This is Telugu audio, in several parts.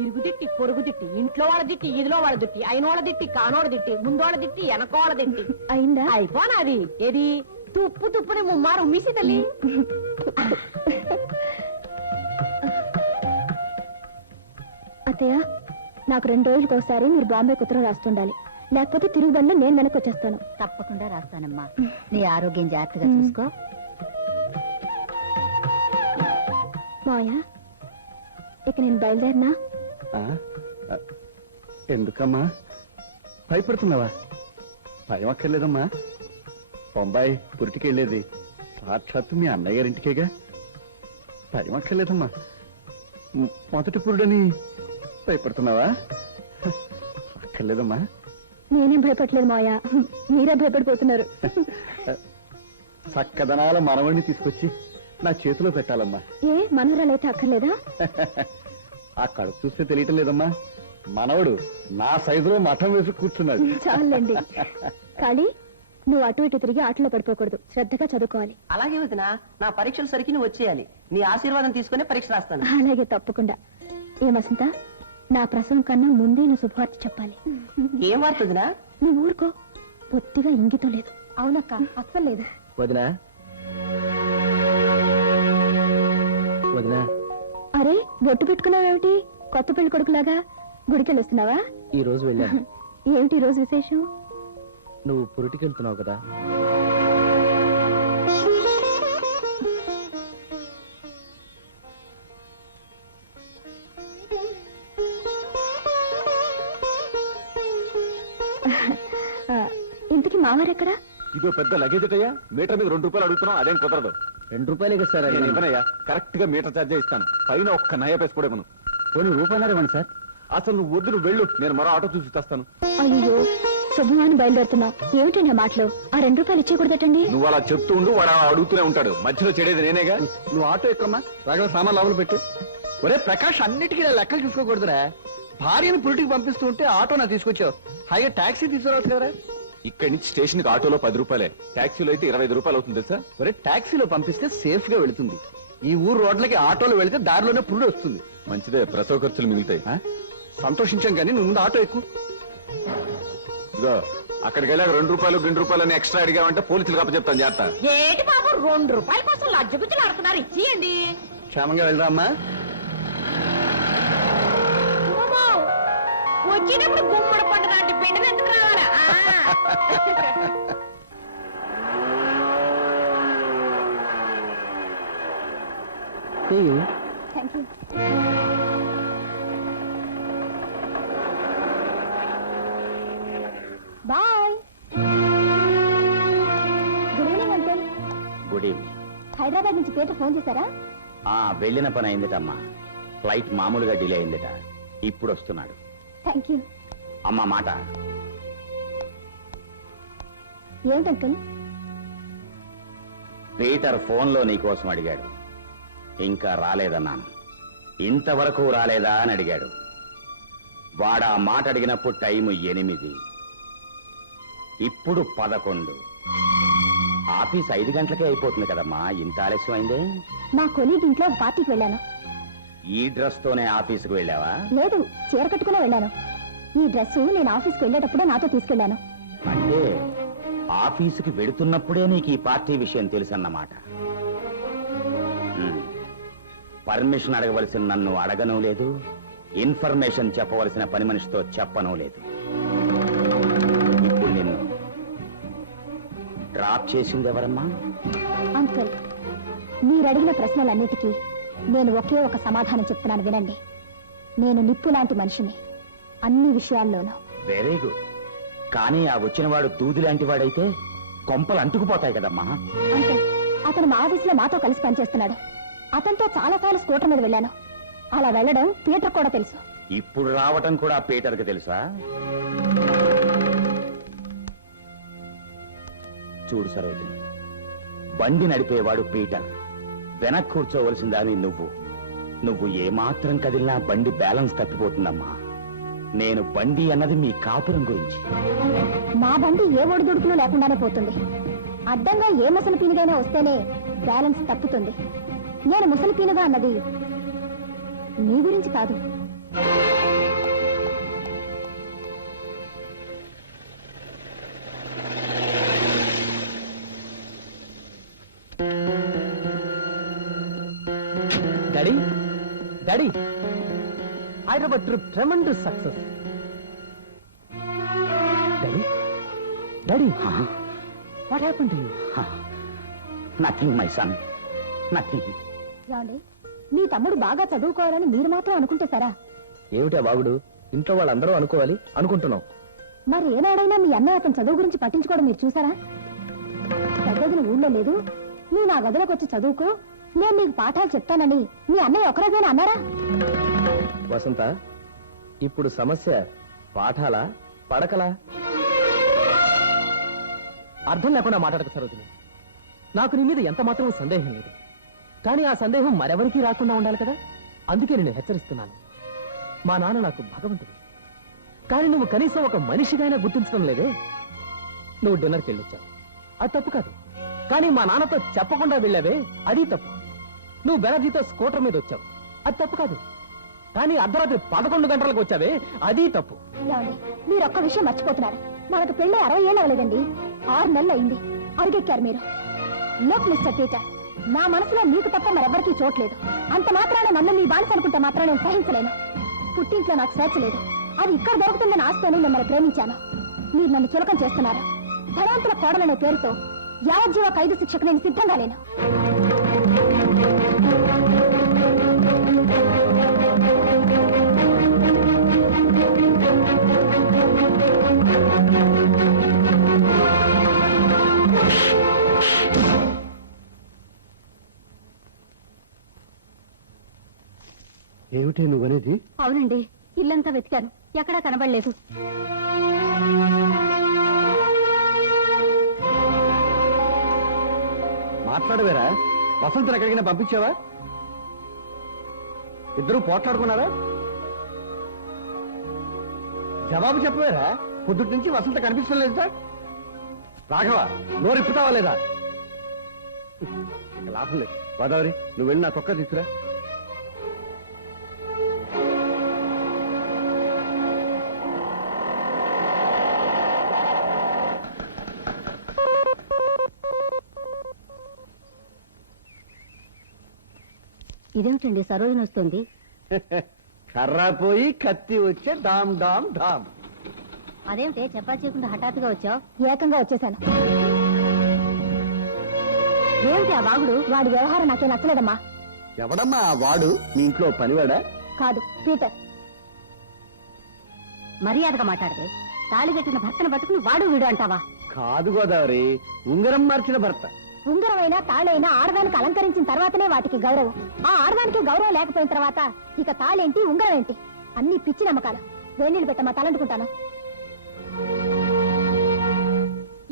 ఇరుగు తిట్టి పొరుగు తిట్టి ఇంట్లో వాళ్ళ తిట్టి ఇదిలో వాళ్ళ తిట్టి అయినోళ్ళ తిట్టి కానోళ్ళ తిట్టి ముందోళ్ళ తిట్టి వెనకోళ్ళ తిట్టి అయిందా? అయిపోనాది ఏది తుప్పు తుప్పుని ముమ్మారు ఉమ్మేసి తల్లి. అత్తయ్య, నాకు 2 రోజులకు ఒకసారి మీరు బాంబే ఉత్తరం రాస్తుండాలి, లేకపోతే తిరుగుబండి నేను వెనక్కి వచ్చేస్తాను. తప్పకుండా రాస్తానమ్మా. నీ ఆరోగ్యం జాగ్రత్తగా చూసుకో. మాయా, ఇక నేను బయలుదేరినా? ఎందుకమ్మా భయపడుతున్నావా? భయం అక్కర్లేదమ్మా. బొంబాయి పురిటికెళ్ళేది సాక్షాత్తు మీ అన్నయ్య గారింటికేగా. భయం అక్కర్లేదమ్మా. మొదటి పురుడని భయపడుతున్నావా? అక్కర్లేదమ్మా. నేనేం భయపడలేదు మాయా, మీరే భయపడిపోతున్నారు. చక్కదనాల మనవణ్ణి తీసుకొచ్చి నా చేతిలో పెట్టాలమ్మా. ఏ మనవరాలైతే అక్కర్లేదా? ఆ కడుపు చూస్తే తెలియటం లేదమ్మా. మనవడు నా సైజులో మఠం వేసి కూర్చున్నాడు. చాలండి. కాళీ, నువ్వు అటు ఇటు తిరిగి ఆటలో పడిపోకూడదు, శ్రద్ధగా చదువుకోవాలి. అలాగే వదినా, నా పరీక్షలు సరికి నువ్వు వచ్చేయాలి. నీ ఆశీర్వాదం తీసుకునే పరీక్ష రాస్తాను. అలాగే, తప్పకుండా. ఏ వసంత, నా ప్రసవం కన్నా ముందే నువ్వు శుభవార్త చెప్పాలి. ఏం వార్త వదినా? నువ్వు ఊరుకో, పొత్తిగా ఇంగితం లేదు. అవునక్క, అస్సలు లేదు. వదినా వదినా, అరే, బొట్టు పెట్టుకున్నావేమిటి? కొత్త పెళ్లి కొడుకులాగా గుడికెళ్ళి వస్తున్నావా? ఈ రోజు వెళ్ళాను. ఏమిటి ఈ రోజు విశేషం? నువ్వు పురిటికెళ్తున్నావు కదా. ఇంతకీ మావారెక్కడా? ఇదో పెద్ద లగేజ్ అయ్యా. మీటర్ మీద 2 రూపాయలు అడుగుతున్నావు, అదేం కుదరదు. 2 రూపాయలే కదా సార్. నేను ఇవ్వనయ్యా, కరెక్ట్ గా మీటర్ ఛార్జే ఇస్తాను. పైన ఒక్క నయ పేసుకోవడం మనం. పోనీ రూపాయలు ఇవ్వండి సార్. అసలు నువ్వు వద్దు, నువ్వు వెళ్ళు, నేను మరో ఆటో చూసి తెస్తాను. అయ్యో, శుభమాని బయలుదేరుతున్నావు. ఏమిటి నా మాటలు? ఆ 2 రూపాయలు ఇచ్చేకూడదటండి. నువ్వు అలా చెప్తూ ఉండు, వాడు అలా అడుగుతూనే ఉంటాడు. మధ్యలో చెడేది నేనేగా. నువ్వు ఆటో ఎక్కమ్మా, రాగల సామాన్ లోపల పెట్టు. ఒరే ప్రకాష్, అన్నిటికీ ఇలా లెక్కలు చూసుకోకూడదురా. భార్యను పురిటికి పంపిస్తూ ఉంటే ఆటో నా తీసుకొచ్చావు, హాయిగా టాక్సీ తీసుకురావచ్చు కదరా. ఇక్కడి నుంచి స్టేషన్ కి ఆటోలో 10 రూపాయలే, టాక్సీలో అయితే 25 రూపాయలు అవుతుంది తెలుసా. ఒరే, టాక్సీలో పంపిస్తే సేఫ్ గా వెళుతుంది. ఈ ఊరు రోడ్లకి ఆటోలో వెళితే దారిలోనే పురుడు వస్తుంది. మంచిదే, ప్రసవ ఖర్చులు మిగులుతాయి. సంతోషించాం కానీ నువ్వు ముందు ఆటో ఎక్కువ. ఇదో అక్కడికి వెళ్ళాక 2 రూపాయలు 2 రూపాయలు అని ఎక్స్ట్రా అడిగామంటే పోలీసులు కప్ప చెప్తాను. జాగ్రత్త. ఏటి బాబు 2 రూపాయల కోసం లజ్జగుజ్జలు ఆడుతున్నారు, ఇచ్చేయండి. క్షేమంగా వెళ్దా అమ్మా. వచ్చేటప్పుడు గుమ్మడి పండు లాంటి బిడ్డను ఎందుకు రావాలా? Thank you. Bye. Good evening uncle. Good evening. Hyderabad నుంచి పీటర్ ఫోన్ చేశారా? వెళ్ళిన పని అయిందిటమ్మా. ఫ్లైట్ మామూలుగా డిలే అయిందిట, ఇప్పుడు వస్తున్నాడు. Thank you. అమ్మా మాట. ఏమిటి అంకుల్? పీటర్ ఫోన్లో నీకోసం అడిగాడు, ఇంకా రాలేదన్నాను. ఇంతవరకు రాలేదా అని అడిగాడు. వాడా మాట అడిగినప్పుడు టైము 8, ఇప్పుడు 11. ఆఫీస్ 5 గంటలకే అయిపోతుంది కదమ్మా, ఇంత ఆలస్యం అయిందే. మా కొలీగ్ ఇంట్లో పార్టీకి వెళ్ళాను. ఈ డ్రెస్ తోనే ఆఫీసుకు వెళ్ళావా? లేదు, చీర కట్టుకునే వెళ్ళాను. ఈ డ్రెస్ నేను ఆఫీస్కి వెళ్ళేటప్పుడే నాతో తీసుకెళ్లాను. అంటే ఆఫీసుకి వెడుతున్నప్పుడే నీకు ఈ పార్టీ విషయం తెలుసన్నమాట. పర్మిషన్ అడగవలసిన నన్ను అడగను లేదు, ఇన్ఫర్మేషన్ చెప్పవలసిన పని మనిషితో చెప్పను లేదు. ఇప్పుడు నిన్ను డ్రాప్ చేసింది ఎవరమ్మా? అంకుల్, మీరు అడిగిన ప్రశ్నలన్నిటికీ నేను ఒకే ఒక సమాధానం చెప్తున్నాను, వినండి. నేను నిప్పు లాంటి మనిషిని, అన్ని విషయాల్లోనూ. Very good. కానీ ఆ వచ్చినవాడు దూది లాంటి వాడైతే కొంపలు అంటుకుపోతాయి కదమ్మా. అంకుల్, అతను మా ఆఫీసులో మాతో కలిసి పనిచేస్తున్నాడు. అతనితో చాలాసార్లు స్కూటర్ మీద వెళ్ళాను. అలా వెళ్ళడం పీటర్ కూడా తెలుసు. ఇప్పుడు రావటం కూడా పీటర్కి తెలుసా? చూడు సరోజిని, బండి నడిపేవాడు పీటర్, వెనక్ కూర్చోవలసిందని నువ్వు ఏమాత్రం కదిలినా బండి బ్యాలెన్స్ తప్పిపోతుందమ్మా. నేను బండి అన్నది మీ కాపురం గురించి. మా బండి ఏ ఒడిదుడుకులు లేకుండానే పోతుంది. అడ్డంగా ఏ ముసలి పీనుగైనా వస్తేనే బ్యాలెన్స్ తప్పుతుంది. నేను ముసలి పీనుగా అన్నది నీ గురించి కాదు, daddy daddy Hyderabad trip tremendous success. Daddy daddy what happen to you? Nothing my son, nothing. ఏమండి, మీ తమ్ముడు బాగా చదువుకోవాలని మీరు మాత్రం అనుకుంటే సరా? ఏమిటా బాగుడు, ఇంట్లో వాళ్ళందరూ అనుకోవాలి అనుకుంటున్నాం. మరి ఏనాడైనా మీ అన్నయ్య అతను చదువు గురించి పట్టించుకోవడం మీరు చూసారా? పెద్దదిన ఊళ్ళో లేదు, నువ్వు నా గదిలోకి వచ్చి చదువుకో, నేను నీకు పాఠాలు చెప్తానని మీ అన్నయ్య ఒకరోజైనా అన్నారా? వసంత, ఇప్పుడు సమస్య పాఠాలా పడకలా? అర్థం లేకుండా మాట్లాడక సరోజిని. నాకు నీ మీద ఎంత మాత్రం సందేహం లేదు, కానీ ఆ సందేహం మరెవరికీ రాకుండా ఉండాలి కదా, అందుకే నేను హెచ్చరిస్తున్నాను. మా నాన్న నాకు భగవంతుడు, కానీ నువ్వు కనీసం ఒక మనిషిగానే గుర్తించడం లేదే. నువ్వు డిన్నర్కి వెళ్ళొచ్చావు, అది తప్పు కాదు, కానీ మా నాన్నతో చెప్పకుండా వెళ్ళావే, అది తప్పు. నువ్వు బెనర్జీతో స్కూటర్ మీద వచ్చావు, అది తప్పు కాదు, కానీ అర్ధరాత్రి 11 గంటలకు వచ్చావే, అది తప్పు. ఏమండి, మీరు ఒక్క విషయం మర్చిపోతున్నారు. మనకు పెళ్లి 60 ఏళ్ళు అవ్వలేదండి, 6 నెలలు అయింది. అరిగెక్కారు మీరు. లుక్ మిస్టర్ పీటర్, నా మనసులో మీకు తప్ప మరెవ్వరికీ చోట్లేదు. అంత మాత్రాన నన్ను మీ బానిస అనుకుంటే మాత్రం నేను సహించలేను. పుట్టింట్లో నాకు స్వేచ్ఛ లేదు, అది ఇక్కడ దొరుకుతుందని ఆశతోనే మిమ్మల్ని ప్రేమించాను. మీరు నన్ను చులకం చేస్తున్నారు. ధనవంతుల కోడలనే పేరుతో యావజ్జీవ ఖైదు శిక్షకు నేను సిద్ధంగా లేను. ఏమిటి నువ్వనేది? అవునండి, ఇల్లంతా వెతికాను, ఎక్కడా కనబడలేదు. మాట్లాడవేరా? వసంతను ఎక్కడికైనా పంపించావా? ఇద్దరు పోట్లాడుకున్నారా? జవాబు చెప్పవేరా? పొద్దుటి నుంచి వసంత కనిపిస్తడం లేదు సార్. రాఘవ, నోరు ఇప్పుతావా లేదా? ఇక లాభం లేదు. గోదావరి, నువ్వు వెళ్ళి నా తొక్క తీసుకురా. ఇదేమిటండి సరోజన వస్తుంది? కర్ర పోయి కత్తి వచ్చే డామ్ డామ్ డామ్. అదేమిటే చెప్పా చేయకుండా హఠాత్తుగా వచ్చావు? ఏకంగా వచ్చేసాను. ఏమిటి ఆ వాగుడు? వాడి వ్యవహారం నాకే నచ్చలేదమ్మా. ఎవడమ్మా ఆ వాడు? మీ ఇంట్లో పనివాడా? కాదు, పీటర్. మర్యాదగా మాట్లాడితే తాళి కట్టిన భర్తను పట్టుకుని వాడు వీడు అంటావా? కాదు గోదావరి, ఉంగరం మార్చిన భర్త. ఉంగరమైనా తాళైనా ఆడదానికి అలంకరించిన తర్వాతనే వాటికి గౌరవం. ఆ ఆడదానికి గౌరవం లేకపోయిన తర్వాత ఇక తాళేంటి ఉంగరం ఏంటి? అన్ని పిచ్చి నమ్మకాలు. వేణీళ్ళు పెట్టమ్మా, తలంటుకుంటాను.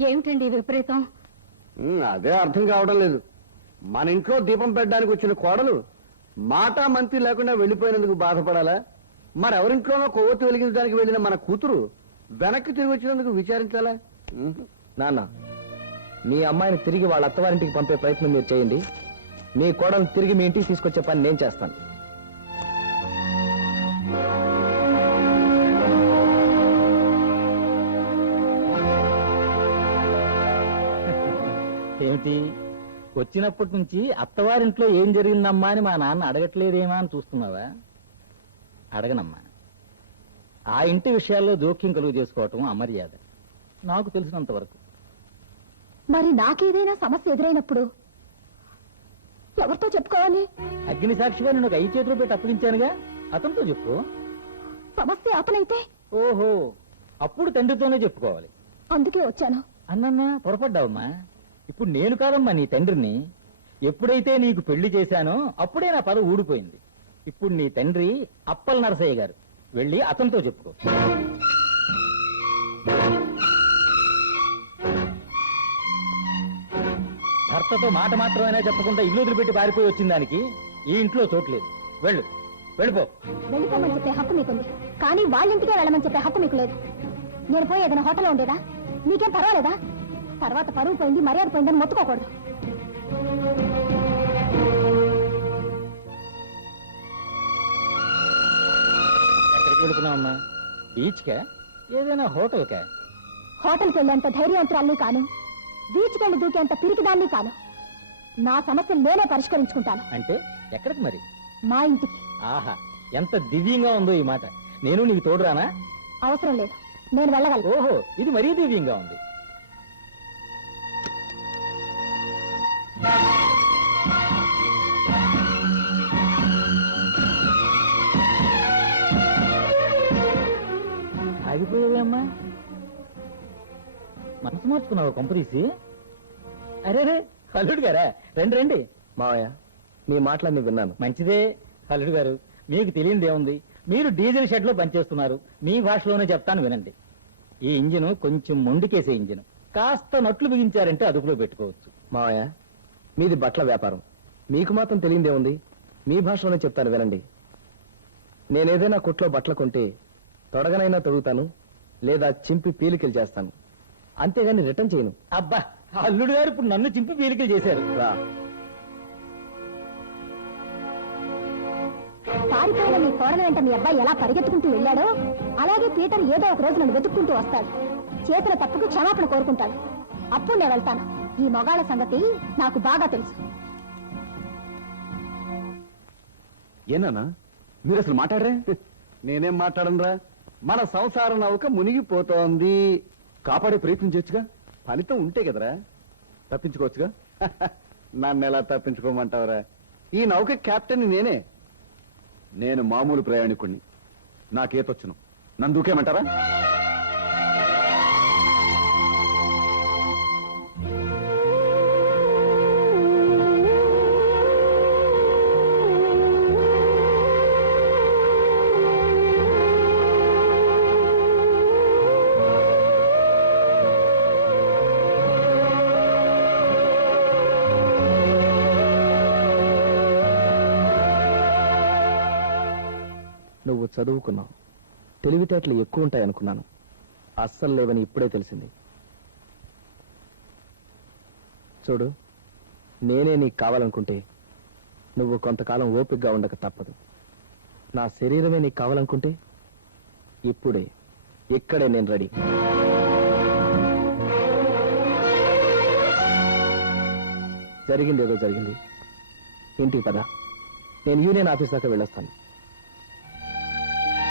ఏమిటండి విపరీతం? అదే అర్థం కావడం లేదు. మన ఇంట్లో దీపం పెట్టడానికి వచ్చిన కోడలు మాట మంతి లేకుండా వెళ్ళిపోయినందుకు బాధపడాలా? మరెవరింట్లోనో కొవ్వొత్తి వెలిగించడానికి వెళ్ళిన మన కూతురు వెనక్కి తిరిగి వచ్చినందుకు విచారించాలా? నాన్న, మీ అమ్మాయిని తిరిగి వాళ్ళ అత్తవారింటికి పంపే ప్రయత్నం మీరు చేయండి. మీ కోడలు తిరిగి మీ ఇంటికి తీసుకొచ్చే పని నేను చేస్తాను. ఏమిటి, వచ్చినప్పటి నుంచి అత్తవారింట్లో ఏం జరిగిందమ్మా అని మా నాన్న అడగట్లేదేమా అని చూస్తున్నావా? అడగనమ్మా. ఆ ఇంటి విషయాల్లో జోక్యం కలుగు చేసుకోవటం అమర్యాద, నాకు తెలిసినంత వరకు. మరి నాకేదైనా సమస్య ఎదురైనప్పుడు ఎవరితో చెప్పుకోవాలి? అగ్ని సాక్షిగా నేను ఒక 5 చేతులు పెట్టి అప్పగించానుగా, అతనితో చెప్పు. సమస్య అతనైతే? ఓహో, అప్పుడు తండ్రితోనే చెప్పుకోవాలి. అందుకే వచ్చాను. అన్నన్నా పొరపడ్డావమ్మా. ఇప్పుడు నేను కాదమ్మా నీ తండ్రిని. ఎప్పుడైతే నీకు పెళ్లి చేశానో అప్పుడే నా పద ఊడిపోయింది. ఇప్పుడు నీ తండ్రి అప్పల నరసయ్య గారు, వెళ్ళి అతనితో చెప్పుకో. భర్తతో మాట మాత్రమైనా చెప్పకుండా ఇల్లు వదిలిపెట్టి పారిపోయి వచ్చిన దానికి ఈ ఇంట్లో చోట్లేదు. వెళ్ళు, వెళ్ళిపో. వెళ్ళిపోమని చెప్పే హక్కు మీకుంది, కానీ వాళ్ళింటికే వెళ్ళమని చెప్పే హక్కు మీకు లేదు. నేను పోయి ఏదైనా హోటల్లో ఉండేదా? మీకేం పర్వాలేదా? తర్వాత పరువు పోయింది, మర్యాద పోయిందని మొత్తుకోకూడదు. వెళుతున్నావమ్మా? బీచ్కా? ఏదైనా హోటల్కా? హోటల్కి వెళ్ళేంత ధైర్యవంతురాల్ని కాను, బీచ్కి వెళ్ళి దూకేంత పిరికిదాన్ని కాను. నా సమస్యలు నేనే పరిష్కరించుకుంటాను. అంటే ఎక్కడికి మరి? మా ఇంటికి. ఆహా, ఎంత దివ్యంగా ఉందో ఈ మాట. నేను నీకు తోడురానా? అవసరం లేదు, నేను వెళ్ళగలను. ఓహో, ఇది మరీ దివ్యంగా ఉంది. ఆగిపోయావమ్మా, మనసు మార్చుకున్నావు కొంపదీసి? అరే రే, అల్లుడు గారా, రండి రండి. మావయ్య, మీ మాటలన్నీ విన్నాను. మంచిదే అల్లుడు గారు, మీకు తెలియనిదేముంది, మీరు డీజిల్ షెడ్ లో పనిచేస్తున్నారు, మీ భాషలోనే చెప్తాను వినండి. ఈ ఇంజిన్ కొంచెం మొండికేసే ఇంజిన్, కాస్త నట్లు బిగించారంటే అదుపులో పెట్టుకోవచ్చు. మావయ్య, మీది బట్టల వ్యాపారం, మీకు మాత్రం తెలియదేముంది, మీ భాషలోనే చెప్తాను వినండి. నేనేదైనా కొట్లో బట్టలు కొంటే తొడగనైనా తొడుగుతాను, లేదా చింపి పీలికలు చేస్తాను, అంతేగాని రిటర్న్ చేయను. అబ్బా, అల్లుడు గారు ఇప్పుడు నన్ను చింపి పీలికలు చేశారు. రా. పారిపోయిన మీ కోడల వెంట మీ అబ్బాయి ఎలా పరిగెత్తుకుంటూ వెళ్ళాడో, అలాగే పీటర్ ఏదో ఒక రోజు నన్ను వెతుక్కుంటూ వస్తాడు. చేసిన తప్పుకు క్షమాపణ కోరుకుంటాడు. అప్పుడు నేను వెళ్తాను. ఈ మొగాళ్ళ సంగతి నాకు బాగా తెలుసు. ఏనా మీరు అసలు మాట్లాడరే? నేనేం మాట్లాడనురా, మన సంసార నౌక మునిగిపోతోంది. కాపాడే ప్రయత్నం చేయొచ్చుగా, ఫలితం ఉంటే కదరా. తప్పించుకోవచ్చుగా. నన్ను ఎలా తప్పించుకోమంటావురా? ఈ నౌక కెప్టెన్ నేనే. నేను మామూలు ప్రయాణికుణ్ణి, నాకేతొచ్చును, నన్ను దూకేమంటారా? నువ్వు చదువుకున్నావు, తెలివితేటలు ఎక్కువ ఉంటాయనుకున్నాను. అస్సలు లేవని ఇప్పుడే తెలిసింది. చూడు, నేనే నీకు కావాలనుకుంటే నువ్వు కొంతకాలం ఓపికగా ఉండక తప్పదు. నా శరీరమే నీకు కావాలనుకుంటే ఇప్పుడే ఇక్కడే నేను రెడీ. జరిగింది ఏదో జరిగింది. ఇంటికి పద, నేను యూనియన్ ఆఫీస్ దాకా వెళ్ళొస్తాను.